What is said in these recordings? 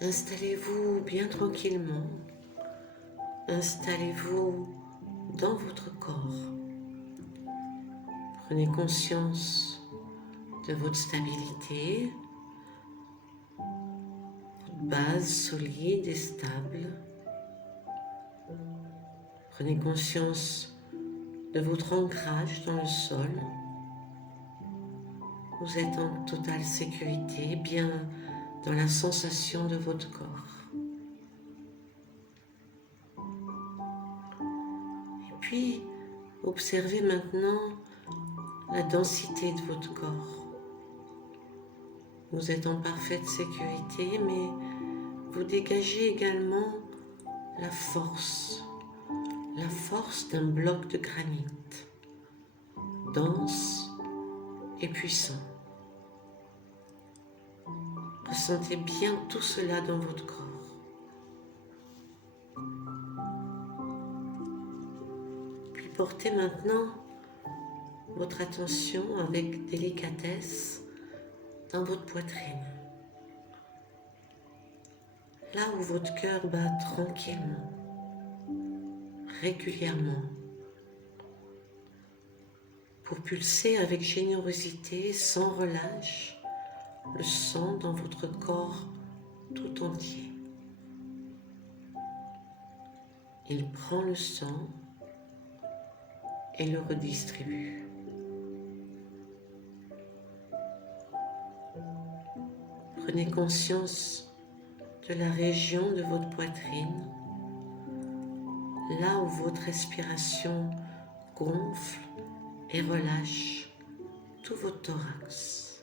Installez-vous bien tranquillement. Installez-vous dans votre corps. Prenez conscience de votre stabilité, votre base solide et stable. Prenez conscience de votre ancrage dans le sol. Vous êtes en totale sécurité, bien dans la sensation de votre corps. Et puis, observez maintenant la densité de votre corps. Vous êtes en parfaite sécurité, mais vous dégagez également la force d'un bloc de granit, dense et puissant. Ressentez bien tout cela dans votre corps. Puis portez maintenant votre attention avec délicatesse dans votre poitrine. Là où votre cœur bat tranquillement, régulièrement, pour pulser avec générosité, sans relâche, le sang dans votre corps tout entier. Il prend le sang et le redistribue. Prenez conscience de la région de votre poitrine, là où votre respiration gonfle et relâche tout votre thorax.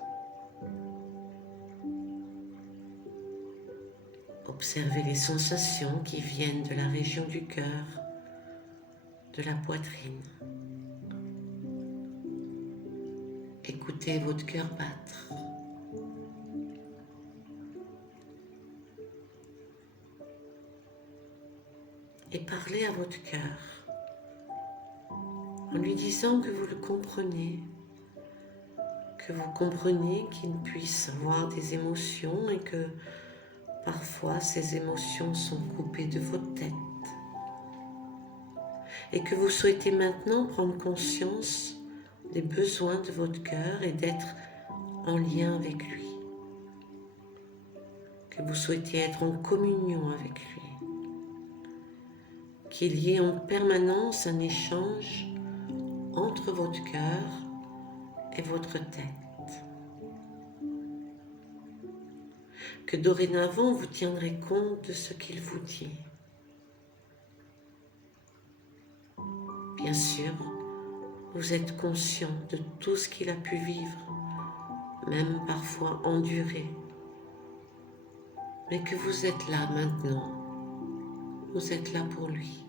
Observez les sensations qui viennent de la région du cœur, de la poitrine. Écoutez votre cœur battre. Et parlez à votre cœur en lui disant que vous le comprenez, que vous comprenez qu'il puisse avoir des émotions et que parfois ces émotions sont coupées de votre tête et que vous souhaitez maintenant prendre conscience des besoins de votre cœur et d'être en lien avec lui, que vous souhaitez être en communion avec lui, qu'il y ait en permanence un échange entre votre cœur et votre tête. Que dorénavant vous tiendrez compte de ce qu'il vous dit. Bien sûr, vous êtes conscient de tout ce qu'il a pu vivre, même parfois enduré, mais que vous êtes là maintenant. Vous êtes là pour lui.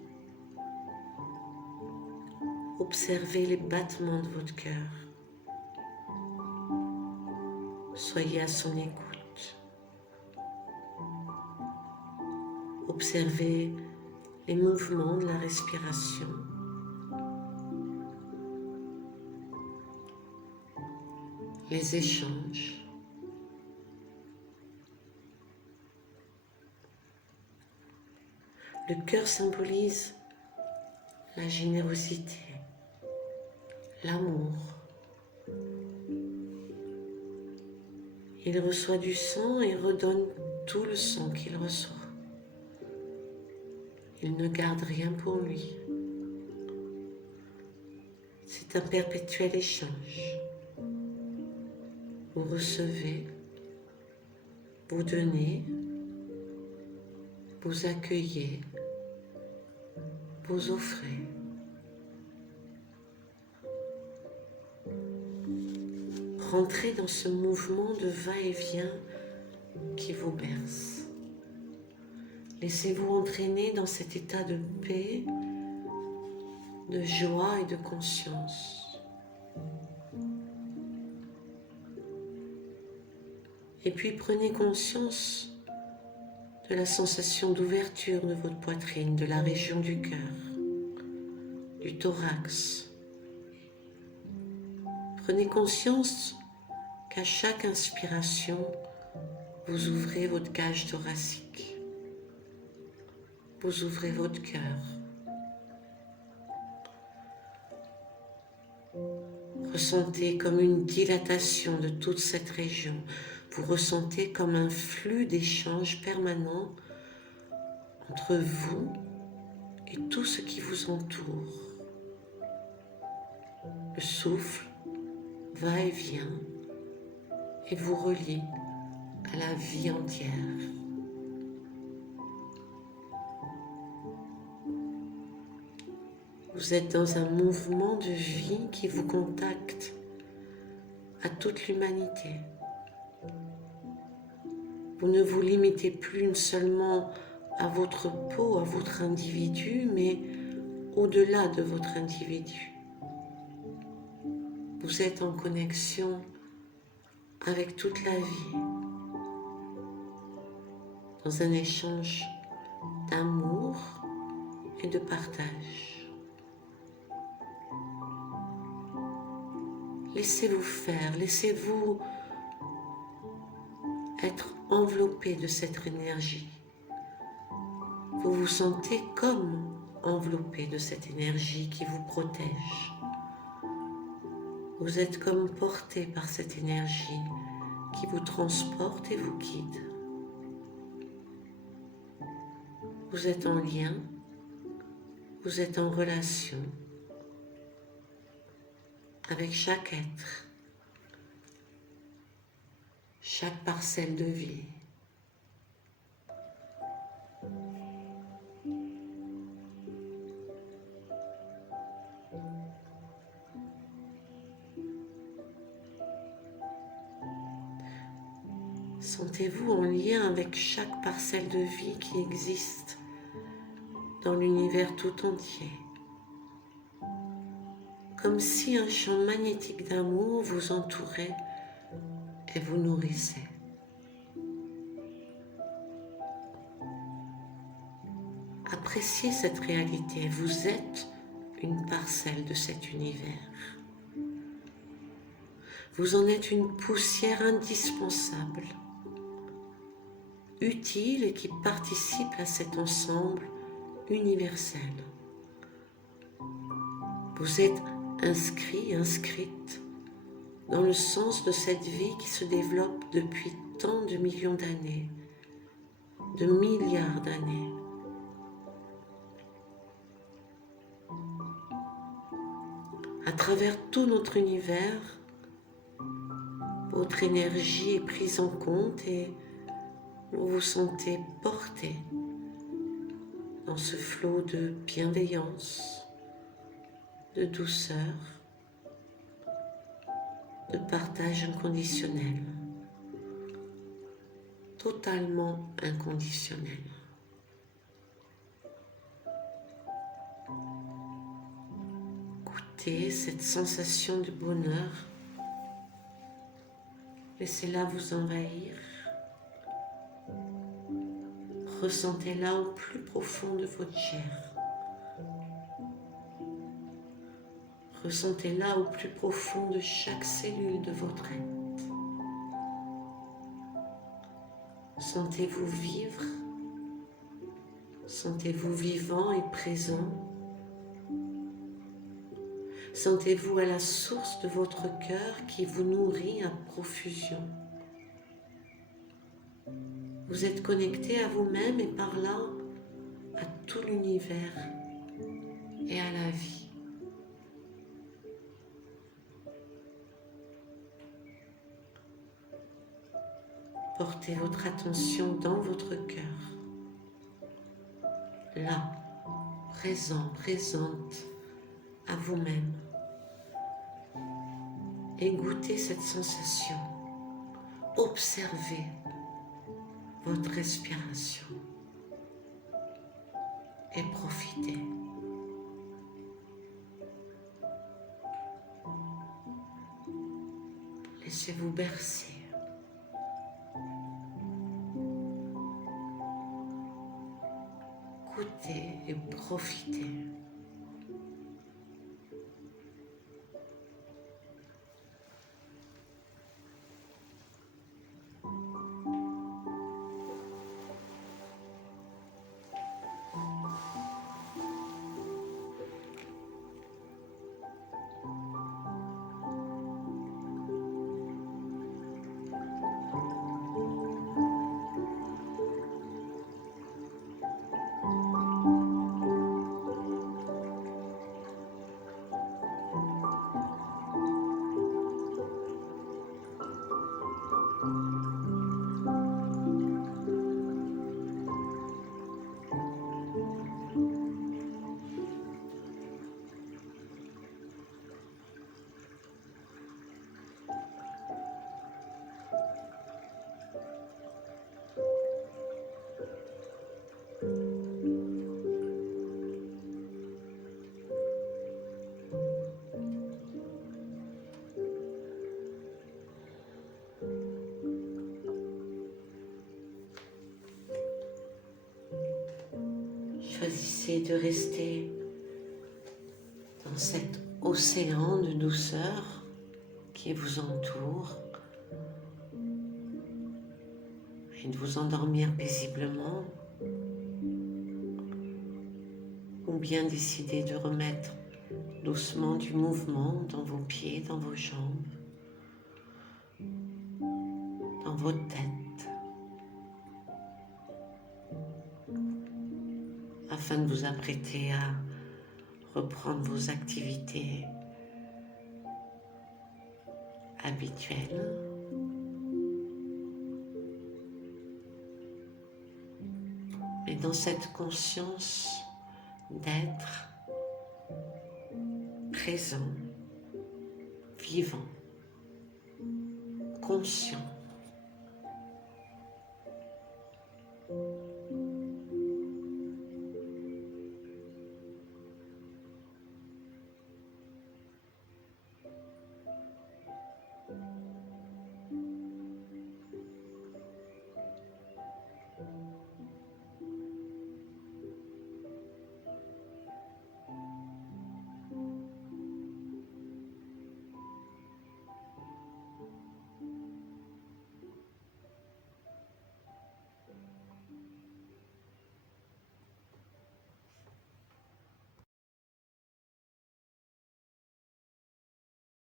Observez les battements de votre cœur. Soyez à son écoute. Observez les mouvements de la respiration. Les échanges. Le cœur symbolise la générosité, l'amour. Il reçoit du sang et redonne tout le sang qu'il reçoit. Il ne garde rien pour lui. C'est un perpétuel échange. Vous recevez, vous donnez, vous accueillez, vous offrez. Rentrez dans ce mouvement de va-et-vient qui vous berce. Laissez-vous entraîner dans cet état de paix, de joie et de conscience. Et puis prenez conscience de la sensation d'ouverture de votre poitrine, de la région du cœur, du thorax. Prenez conscience qu'à chaque inspiration, Vous ouvrez votre cage thoracique. Vous ouvrez votre cœur. Ressentez comme une dilatation de toute cette région. Vous ressentez comme un flux d'échange permanent entre vous et tout ce qui vous entoure. Le souffle va et vient et vous relie à la vie entière. Vous êtes dans un mouvement de vie qui vous contacte à toute l'humanité. Vous ne vous limitez plus seulement à votre peau, à votre individu, mais au-delà de votre individu. Vous êtes en connexion avec toute la vie, dans un échange d'amour et de partage. Laissez-vous faire, laissez-vous être enveloppé de cette énergie. Vous vous sentez comme enveloppé de cette énergie qui vous protège. Vous êtes comme porté par cette énergie qui vous transporte et vous guide. Vous êtes en lien, vous êtes en relation avec chaque être, chaque parcelle de vie. Sentez-vous en lien avec chaque parcelle de vie qui existe dans l'univers tout entier. Comme si un champ magnétique d'amour vous entourait et vous nourrissait. Appréciez cette réalité. Vous êtes une parcelle de cet univers. Vous en êtes une poussière indispensable, utile et qui participe à cet ensemble universel. Vous êtes inscrit, inscrite dans le sens de cette vie qui se développe depuis tant de millions d'années, de milliards d'années. À travers tout notre univers, votre énergie est prise en compte et vous vous sentez porté dans ce flot de bienveillance, de douceur, de partage inconditionnel, totalement inconditionnel. Goûtez cette sensation de bonheur, laissez-la vous envahir, ressentez-la au plus profond de votre chair. Ressentez-la au plus profond de chaque cellule de votre être. Sentez-vous vivre, sentez-vous vivant et présent. Sentez-vous à la source de votre cœur qui vous nourrit à profusion. Vous êtes connecté à vous-même et par là à tout l'univers et à la vie. Portez votre attention dans votre cœur, là, présent, présente à vous-même, et goûtez cette sensation. Observez votre respiration et profitez. Laissez-vous bercer. Goûtez et profitez. Choisissez de rester dans cet océan de douceur qui vous entoure et de vous endormir paisiblement, ou bien décider de remettre doucement du mouvement dans vos pieds, dans vos jambes, dans votre tête, afin de vous apprêter à reprendre vos activités habituelles. Mais dans cette conscience d'être présent, vivant, conscient.